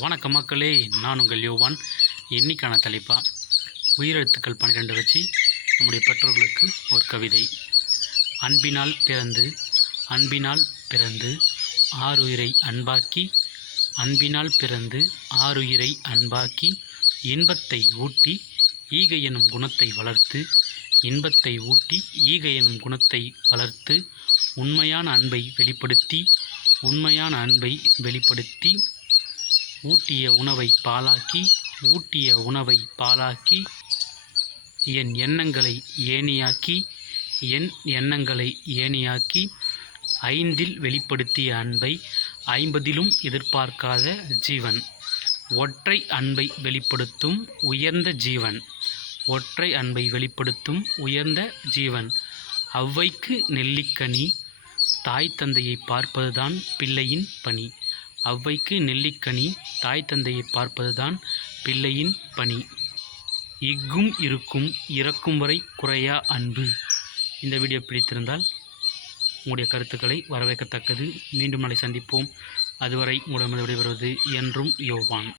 வணக்கம் மக்களே, நான் உங்கள் யோவான். இன்னைக்கான தலைப்பா உயிரெழுத்துக்கள் 12 வச்சு நம்முடைய பெற்றோர்களுக்கு ஒரு கவிதை. அன்பினால் பிறந்து அன்பினால் பிறந்து ஆறுயிரை அன்பாக்கி, அன்பினால் பிறந்து ஆறுயிரை அன்பாக்கி, இன்பத்தை ஊட்டி ஈகை எனும் குணத்தை வளர்த்து, இன்பத்தை ஊட்டி ஈகை எனும் குணத்தை வளர்த்து, உண்மையான அன்பை வெளிப்படுத்தி, உண்மையான அன்பை வெளிப்படுத்தி, ஊட்டிய உணவை பாலாக்கி, ஊட்டிய உணவை பாலாக்கி, என் எண்ணங்களை ஏணியாக்கி, என் எண்ணங்களை ஏணியாக்கி, ஐந்தில் வெளிப்படுத்திய அன்பை 50லும் எதிர்பார்க்காத ஜீவன், ஒற்றை அன்பை வெளிப்படுத்தும் உயர்ந்த ஜீவன், ஒற்றை அன்பை வெளிப்படுத்தும் உயர்ந்த ஜீவன். ஔவைக்கு நெல்லிக்கனி, தாய் தந்தையை பார்ப்பதுதான் பிள்ளையின் பணி. ஔவைக்கு நெல்லிக்கனி, தாய் தந்தையை பார்ப்பதுதான் பிள்ளையின் பணி. இக்கும் இருக்கும் இறக்கும் வரை குறையா அன்பு. இந்த வீடியோ பிடித்திருந்தால் உங்களுடைய கருத்துக்களை வரவேற்கத்தக்கது. மீண்டும் நாளை சந்திப்போம். அதுவரை உங்களிடமிருந்து விடைபெறுவது என்றும் யோவான்.